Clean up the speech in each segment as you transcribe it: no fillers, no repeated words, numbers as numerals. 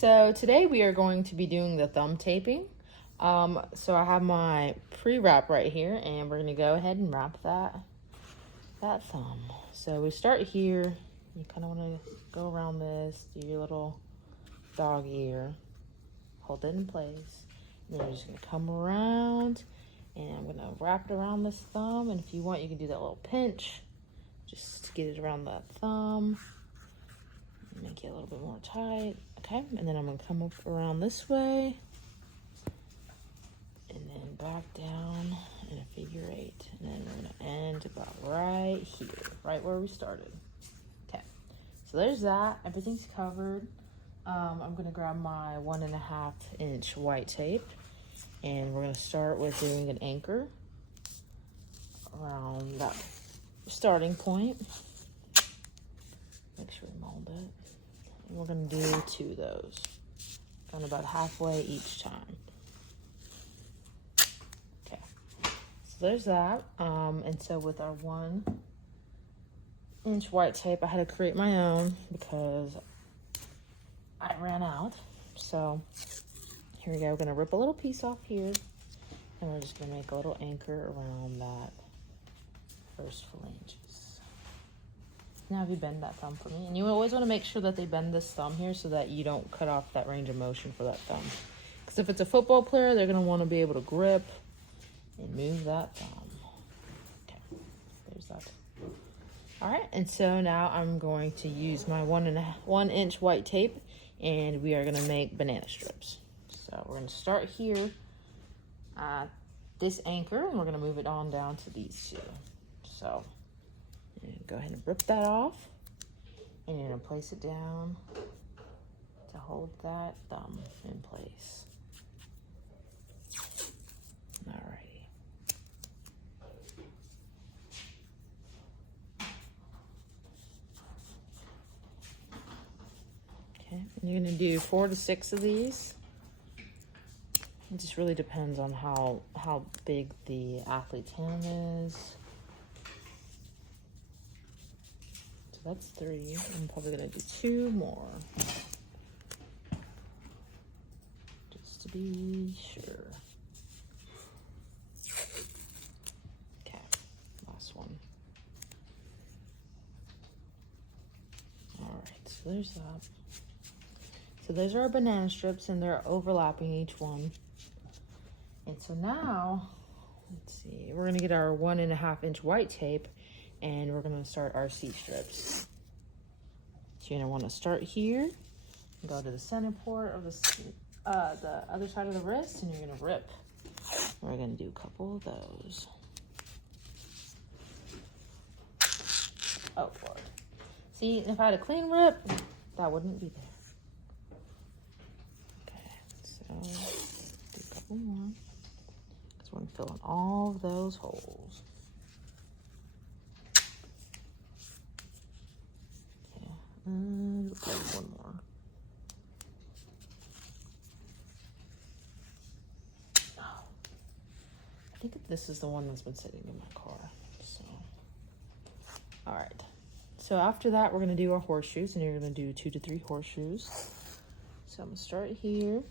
So today we are going to be doing the thumb taping. So I have my pre-wrap right here, and we're gonna go ahead and wrap that thumb. So we start here. You kind of want to go around this, do your little dog ear, hold it in place. And then you're just gonna come around, and I'm gonna wrap it around this thumb. And if you want, you can do that little pinch, just to get it around that thumb. Make it a little bit more tight. Okay, and then I'm gonna come up around this way and then back down in a figure eight. And then we're gonna end about right here, right where we started. Okay, so there's that. Everything's covered. I'm gonna grab my 1.5 inch white tape, and we're gonna start with doing an anchor around that starting point. Make sure we mold it. And we're gonna do 2 of those, kind of about halfway each time. Okay, so there's that. And so with our 1 inch white tape, I had to create my own because I ran out. So here we go. We're gonna rip a little piece off here, and we're just gonna make a little anchor around that first phalanges. Now have you bend that thumb for me? And you always want to make sure that they bend this thumb here so that you don't cut off that range of motion for that thumb. Because if it's a football player, they're going to want to be able to grip and move that thumb. Okay, there's that. All right, and so now I'm going to use my 1 inch white tape, and we are going to make banana strips. So we're going to start here at this anchor, and we're going to move it on down to these 2. So go ahead and rip that off, and you're going to place it down to hold that thumb in place. Alrighty. Okay, and you're going to do 4 to 6 of these. It just really depends on how big the athlete's hand is. That's 3. I'm probably gonna do 2 more, just to be sure. Okay, last one. All right, so there's that. So those are our banana strips, and they're overlapping each one. And so now, let's see, we're gonna get our 1.5 inch white tape, and we're gonna start our C-strips. So you're gonna wanna start here, go to the center port of the other side of the wrist, and you're gonna rip. We're gonna do a couple of those. Oh Lord. See, if I had a clean rip, that wouldn't be there. Okay, so do a couple more. Because we're gonna fill in all of those holes. And one more. Oh, I think this is the one that's been sitting in my car. So, all right. So after that, we're gonna do our horseshoes, and you're gonna do 2 to 3 horseshoes. So I'm gonna start here,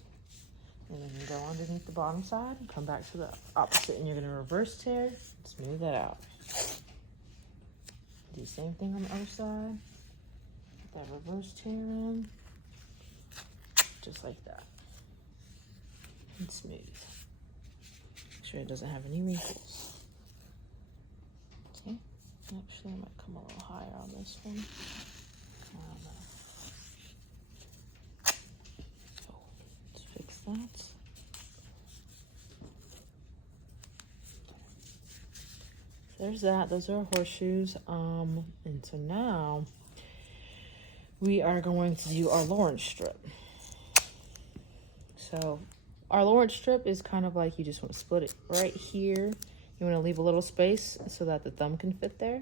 and then go underneath the bottom side, and come back to the opposite, and you're gonna reverse tear, smooth that out. Do the same thing on the other side. That reverse tear in, just like that, and smooth. Make sure it doesn't have any wrinkles. See, actually I might come a little higher on this one. I don't know. So let's fix that. So there's that. Those are our horseshoes. And so now we are going to do our Lawrence strip. So our Lawrence strip is kind of like, you just want to split it right here. You want to leave a little space so that the thumb can fit there.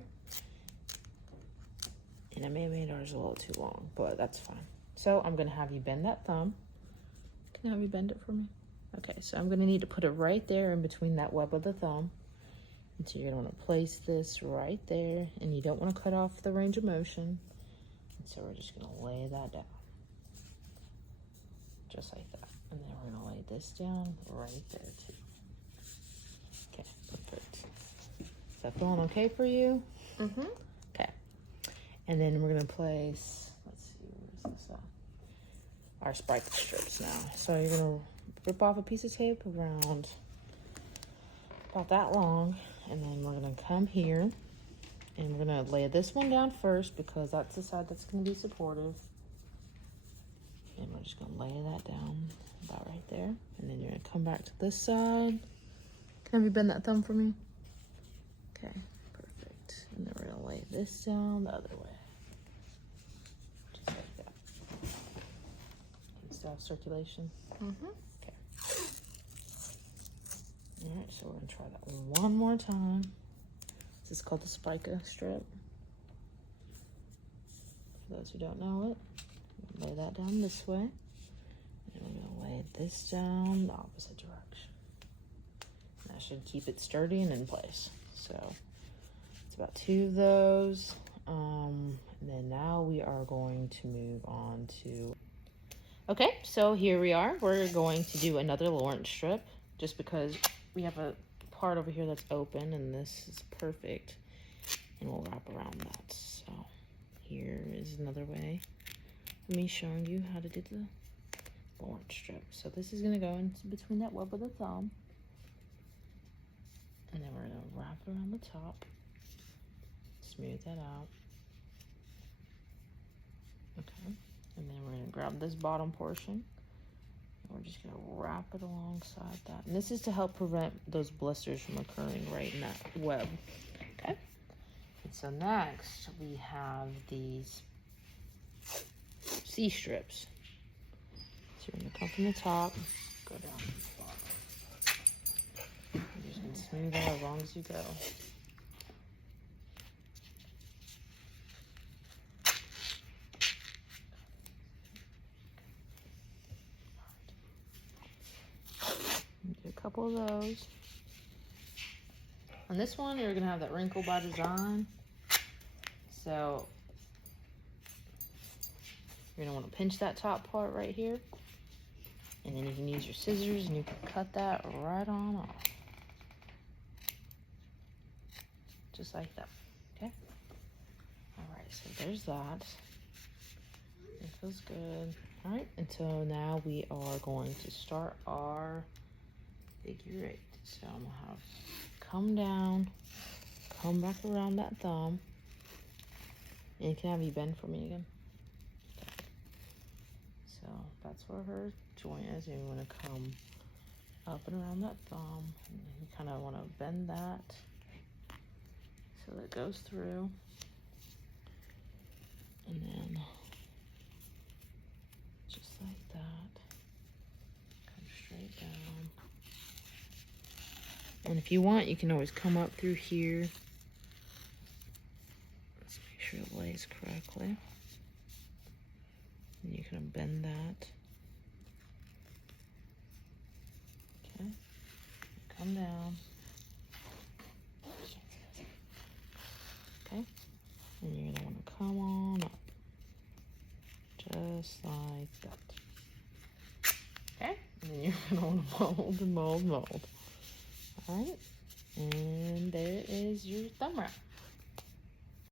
And I may have made ours a little too long, but that's fine. So I'm going to have you bend that thumb. Can I have you bend it for me? Okay, so I'm going to need to put it right there in between that web of the thumb. And so you're going to want to place this right there, and you don't want to cut off the range of motion. So we're just gonna lay that down. just like that. And then we're gonna lay this down right there too. Okay, perfect. Is that feeling okay for you? Mm-hmm. Okay. And then we're gonna place, let's see, where's this at? Our sprinkle strips now. So you're gonna rip off a piece of tape around about that long, and then we're gonna come here and we're gonna lay this one down first because that's the side that's gonna be supportive. And we're just gonna lay that down about right there. And then you're gonna come back to this side. Can you bend that thumb for me? Okay, perfect. And then we're gonna lay this down the other way. Just like that. Can you still have circulation? Mm-hmm. Okay. All right, so we're gonna try that one more time. This is called the spica strip. For those who don't know it, lay that down this way. And we're gonna lay this down the opposite direction. And that should keep it sturdy and in place. So it's about 2 of those. And then now we are going to move on to, okay, so here we are. We're going to do another Lawrence strip just because we have a part over here that's open and this is perfect. And we'll wrap around that. So here is another way of me showing you how to do the Lawrence strip. So this is gonna go into between that web of the thumb. And then we're gonna wrap it around the top. Smooth that out. Okay. And then we're gonna grab this bottom portion. And we're just gonna wrap it alongside that. And this is to help prevent those blisters from occurring right in that web. Okay. And so next we have these C-strips. So you're gonna come from the top, go down to the bottom. You're just gonna smooth that as long as you go. Do a couple of those. On this one, you're gonna have that wrinkle by design. So you're gonna wanna pinch that top part right here. And then you can use your scissors and you can cut that right on off. Just like that, okay? All right, so there's that. It feels good. All right, and so now we are going to start our figure 8. So I'm gonna have come down, come back around that thumb. And you can have you bend for me again. Okay. So that's where her joint is. And you want to come up and around that thumb. And you kind of want to bend that so that it goes through. And then just like that, come straight down. And if you want, you can always come up through here. Let's make sure it lays correctly. And you can bend that. Okay. Come down. Okay. And you're gonna want to come on up. Just like that. Okay. And then you're gonna want to mold and mold, mold. All right. And there is your thumb wrap.